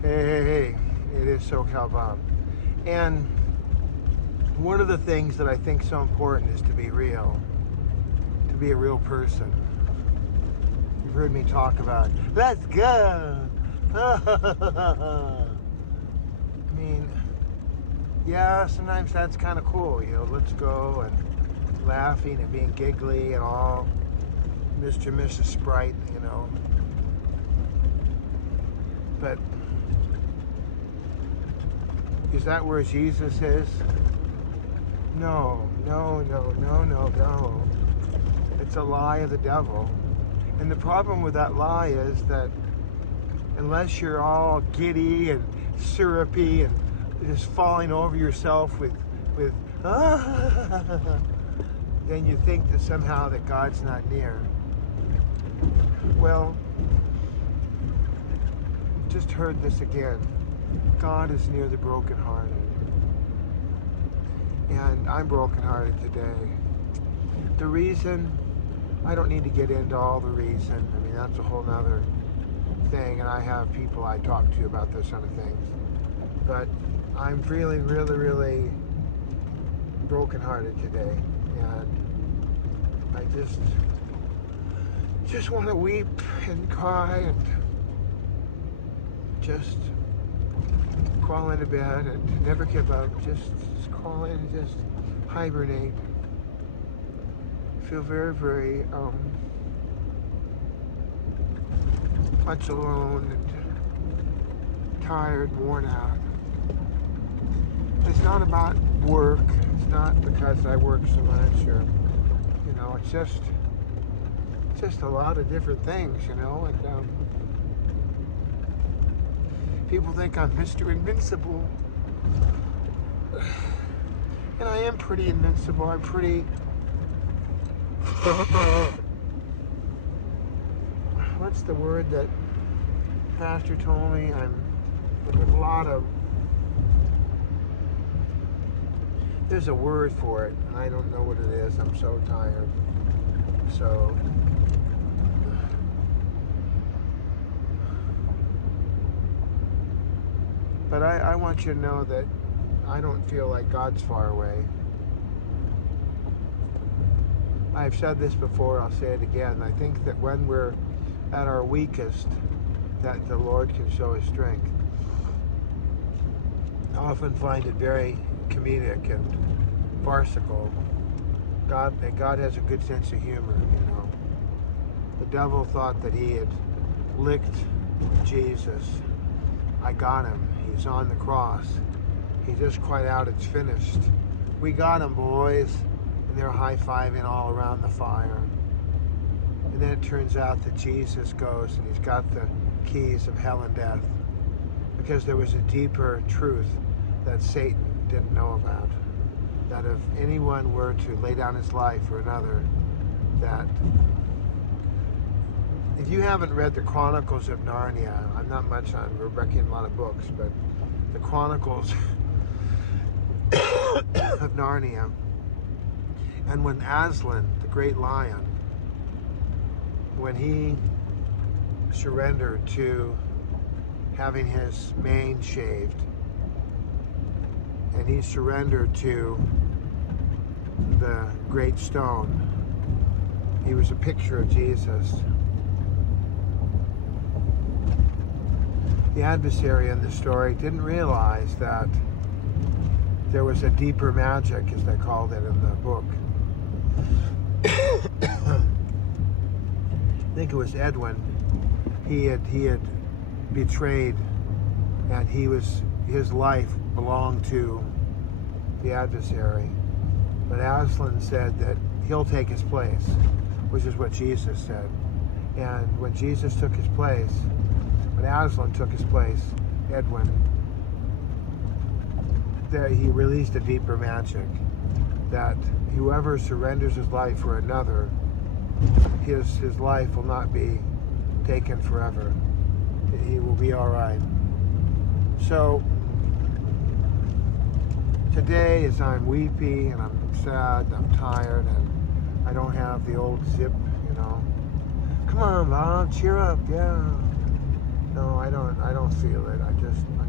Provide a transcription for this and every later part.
Hey, it is SoCal Bob. And one of the things that I think is so important is to be real, to be a real person. You've heard me talk about, let's go. I mean, yeah, sometimes that's kind of cool, let's go, and laughing and being giggly and all, Mr. and Mrs. Sprite, But is that where Jesus is? No. It's a lie of the devil. And the problem with that lie is that unless you're all giddy and syrupy and just falling over yourself with then you think that somehow that God's not near. Well, just heard this again. God is near the brokenhearted. And I'm brokenhearted today. The reason, I don't need to get into all the reason. I mean, that's a whole nother thing, and I have people I talk to about those kind of things. But I'm feeling really, really brokenhearted today. And I just want to weep and cry and just crawl into bed and never give up. Just crawl in and just hibernate. Feel very, very much alone and tired, worn out. It's not about work. It's not because I work so much, or it's just a lot of different things, and people think I'm Mr. Invincible. And I am pretty invincible. I'm pretty... What's the word that Pastor told me? There's a lot of... There's a word for it, and I don't know what it is. I'm so tired. So... But I want you to know that I don't feel like God's far away. I've said this before, I'll say it again. I think that when we're at our weakest, that the Lord can show His strength. I often find it very comedic and farcical. God has a good sense of humor, The devil thought that he had licked Jesus. I got him. He's on the cross. He just cried out, it's finished. We got him, boys. And they're high-fiving all around the fire. And then it turns out that Jesus goes and he's got the keys of hell and death. Because there was a deeper truth that Satan didn't know about. That if anyone were to lay down his life for another, that if you haven't read the Chronicles of Narnia, I'm not much on, we're wrecking a lot of books, but the Chronicles of Narnia, and when Aslan, the great lion, when he surrendered to having his mane shaved, and he surrendered to the great stone, he was a picture of Jesus. The adversary in the story didn't realize that there was a deeper magic, as they called it in the book. I think it was Edwin. He had betrayed, and his life belonged to the adversary. But Aslan said that he'll take his place, which is what Jesus said. And when Jesus took his place, when Aslan took his place, Edwin, that he released a deeper magic, that whoever surrenders his life for another, his life will not be taken forever. He will be all right. So today, as I'm weepy and I'm sad and I'm tired and I don't have the old zip, Come on, Bob, cheer up, yeah. No, I don't feel it. I'm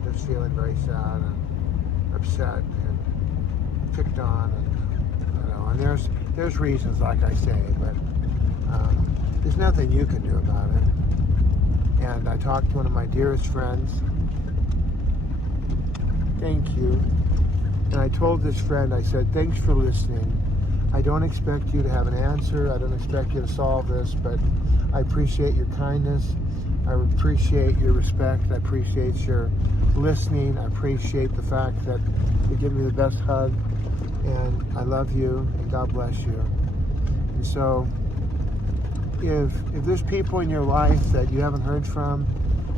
just feeling very sad and upset and picked on, and and there's reasons, like I say, but there's nothing you can do about it. And I talked to one of my dearest friends. Thank you. And I told this friend, I said, thanks for listening. I don't expect you to have an answer. I don't expect you to solve this, but I appreciate your kindness. I appreciate your respect. I appreciate your listening. I appreciate the fact that you give me the best hug. And I love you, and God bless you. And so, if there's people in your life that you haven't heard from,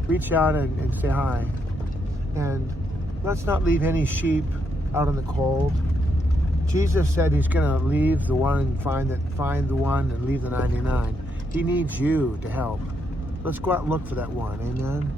reach out and say hi. And let's not leave any sheep out in the cold. Jesus said he's going to leave the one and find the one and leave the 99. He needs you to help. Let's go out and look for that one. Amen.